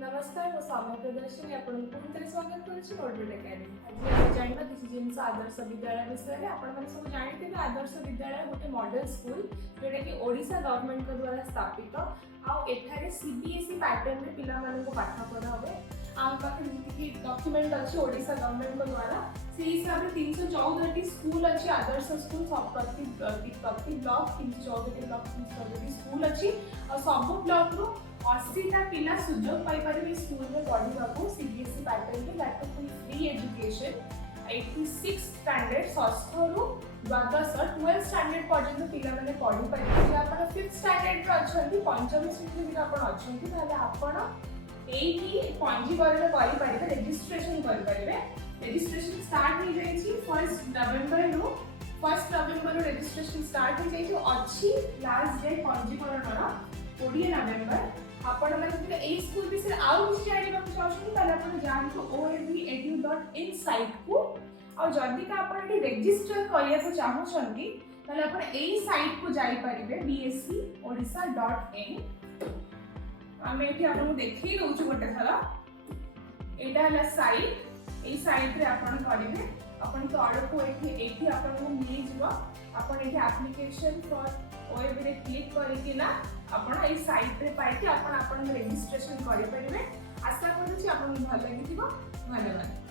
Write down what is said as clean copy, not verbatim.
नमस्कार मो सौम्य प्रदर्शनी पुणी स्वागत करुच्ची नोटबुक एकेडमी। आज जानवा किसी जिन आदर्श विद्यालय विषय में आपण सब जानते आदर्श विद्यालय गोटे मॉडल स्कूल जोटा कि ओडिशा गवर्नमेंट द्वारा स्थापित आठारे सीबीएसई पैटर्न में पिला पाठ पढ़ा हे। आम पाखे डॉक्यूमेंट अच्छी ओडिशा गवर्नमेंट द्वारा से हिसाब से 314 स्कूल अच्छी आदर्श स्कूल सब प्रति ब्लॉक 314 ब्लॉक 314 स्कूल अच्छी और सब ब्लॉक रू 80टा पिला सुजोग पाई पारे स्कूल में पढ़ा को सीबीएसई पैटर्न में that full free education 86 standard षष्ठ रु द्वादश 12 स्टैंडर्ड पर्यंत पिला माने पढ़ी पारे। आपण 5th स्टैंडर्ड रे अछंती पंचम श्रेणी रे आपण अछंती ताले आपण एही पंजीकरण करि पारिबे रजिस्ट्रेशन करि पारिबे। रजिस्ट्रेशन स्टार्ट हो जाई छी 1 नवंबर रो 1 नवंबर रो रजिस्ट्रेशन स्टार्ट हो जाई छी अछि लास्ट डेट पंजीकरण रो 20 नवंबर। आपण माने ए स्कूल विषय आउ किछि जानि बाक चाहछन ताले आपण जानतो oabedu.in साइट को और जदि का आपण एटी रजिस्टर करिया को चाहछन की ताले आपण एई साइट को जाई परिबे bscodisha.in। आमे एटी आपण देखि दउछु गोटे थरा एटा हला साइट एई साइट रे आपण करिवे आपण तो आड़ को एटी आपण को मिल जिवो। आपण एटी एप्लीकेशन फॉर ओएबी रे क्लिक करिके ना आपण एई साइट रे पाइके आपण रजिस्ट्रेशन करि परिबे। आशा करूछि आपण भल लागिथिबो। धन्यवाद।